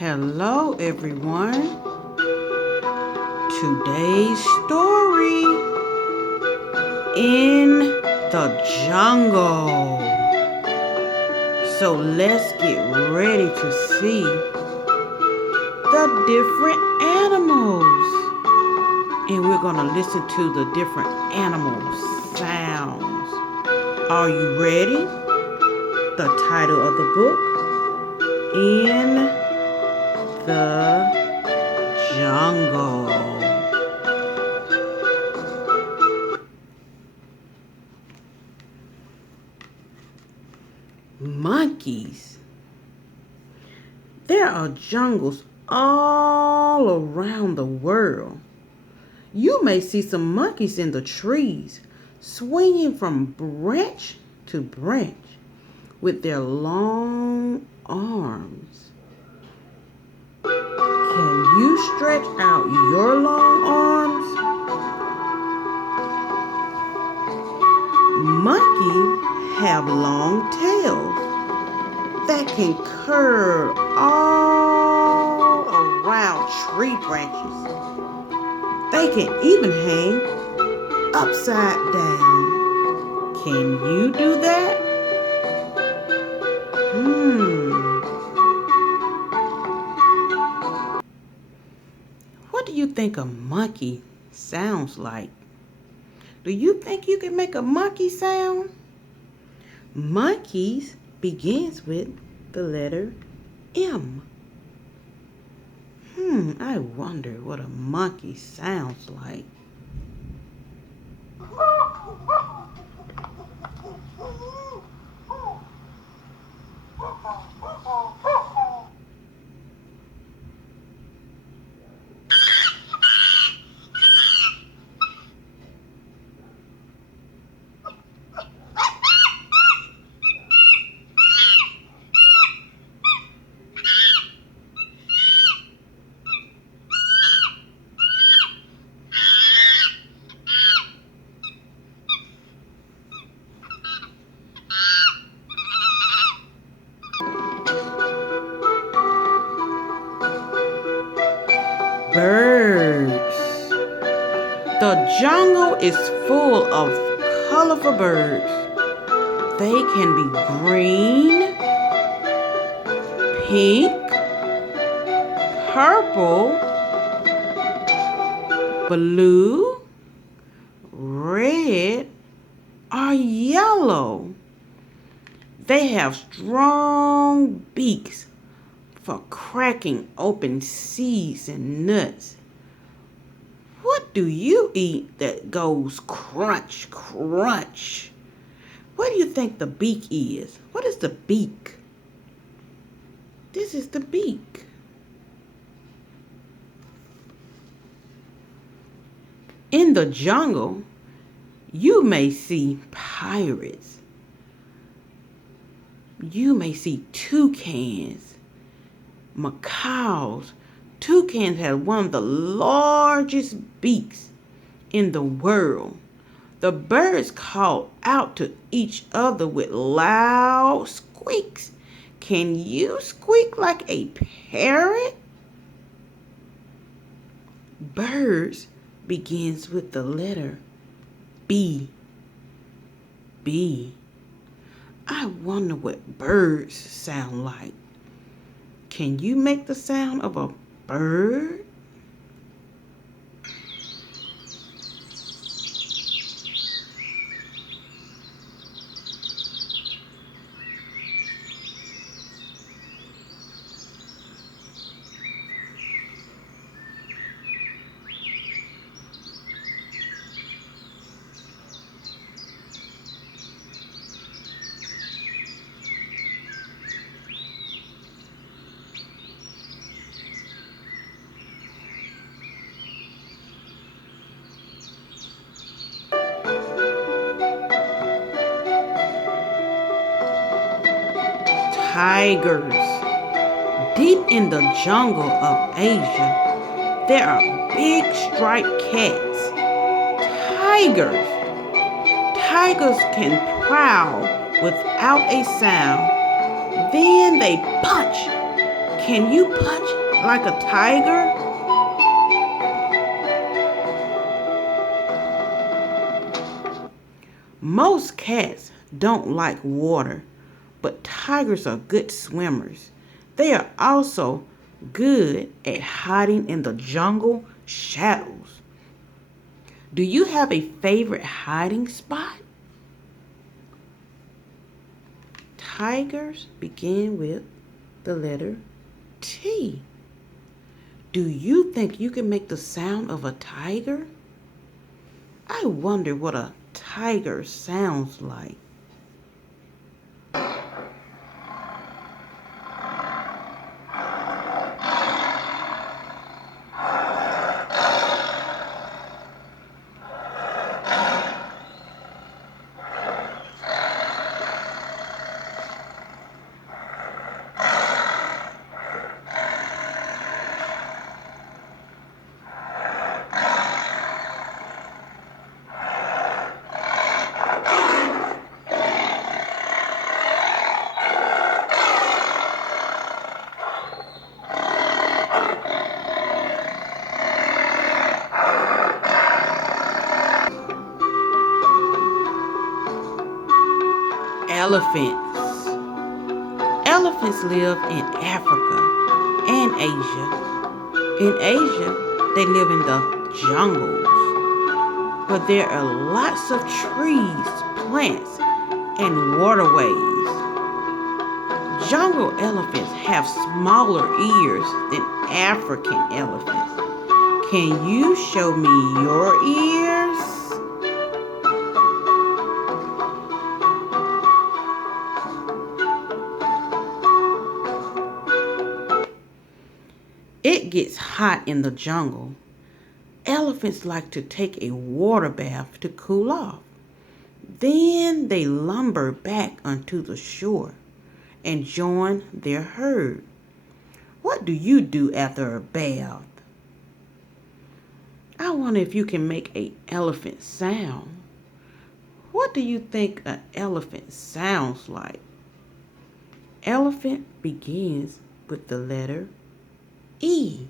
Hello, everyone. Today's story, in the jungle. So let's get ready to see the different animals. And we're going to listen to the different animal sounds. Are you ready? The title of the book, In the Jungle. Monkeys. There are jungles all around the world. You may see some monkeys in the trees, swinging from branch to branch with their long arms. Can you stretch out your long arms? Monkeys have long tails that can curl all around tree branches. They can even hang upside down. Can you do that? What do you think a monkey sounds like? Do you think you can make a monkey sound? Monkeys begins with the letter M. I wonder what a monkey sounds like. Birds. The jungle is full of colorful birds. They can be green, pink, purple, blue, red, or yellow. They have strong beaks for cracking open seeds and nuts. What do you eat that goes crunch, crunch? What do you think the beak is? What is the beak? This is the beak. In the jungle, you may see pirates. You may see toucans, macaws. Toucans have one of the largest beaks in the world. The birds call out to each other with loud squeaks. Can you squeak like a parrot? Birds begins with the letter B. B. I wonder what birds sound like. Can you make the sound of a bird? Tigers. Deep in the jungle of Asia, there are big striped cats. Tigers. Tigers can prowl without a sound. Then they punch. Can you punch like a tiger? Most cats don't like water, but tigers are good swimmers. They are also good at hiding in the jungle shadows. Do you have a favorite hiding spot? Tigers begin with the letter T. Do you think you can make the sound of a tiger? I wonder what a tiger sounds like. Elephants. Elephants live in Africa and Asia. In Asia, they live in the jungles, where there are lots of trees, plants, and waterways. Jungle elephants have smaller ears than African elephants. Can you show me your ears? It gets hot in the jungle. Elephants like to take a water bath to cool off. Then they lumber back onto the shore and join their herd. What do you do after a bath? I wonder if you can make an elephant sound. What do you think an elephant sounds like? Elephant begins with the letter E.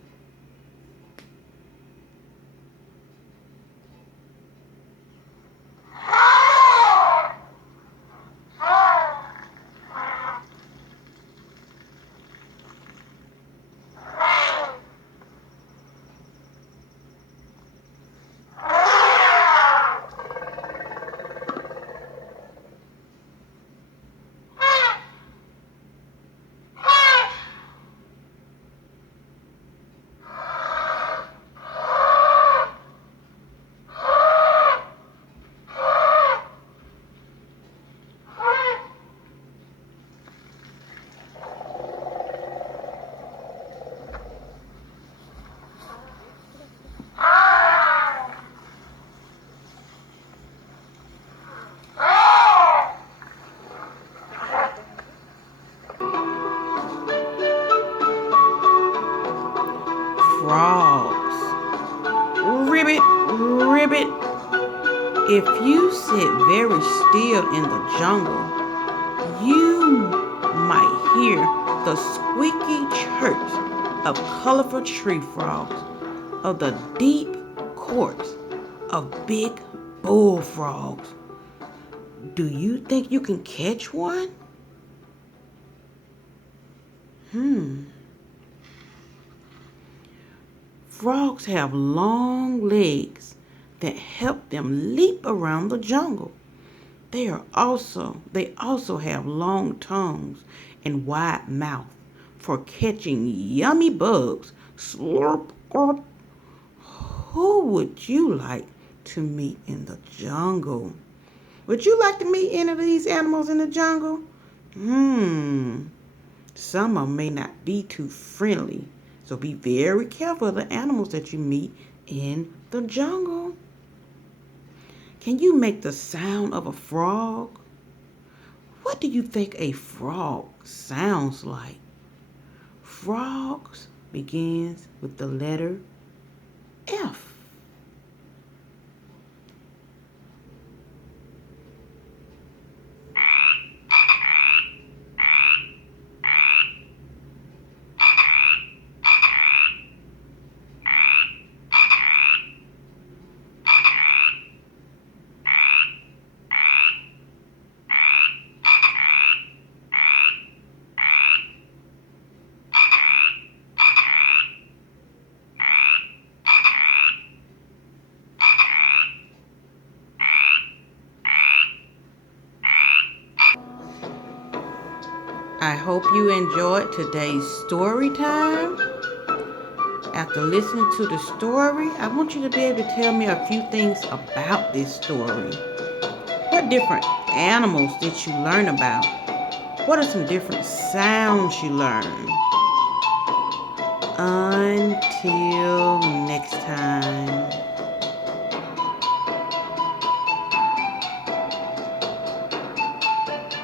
Frogs. Ribbit, ribbit. If you sit very still in the jungle, you might hear the squeaky chirps of colorful tree frogs, of the deep courts of big bullfrogs. Do you think you can catch one? Frogs have long legs that help them leap around the jungle. They also have long tongues and wide mouth for catching yummy bugs. Slurp, slurp. Who would you like to meet in the jungle? Would you like to meet any of these animals in the jungle? Some of them may not be too friendly, so be very careful of the animals that you meet in the jungle. Can you make the sound of a frog? What do you think a frog sounds like? Frogs begins with the letter F. I hope you enjoyed today's story time. After listening to the story, I want you to be able to tell me a few things about this story. What different animals did you learn about? What are some different sounds you learned? Until next time.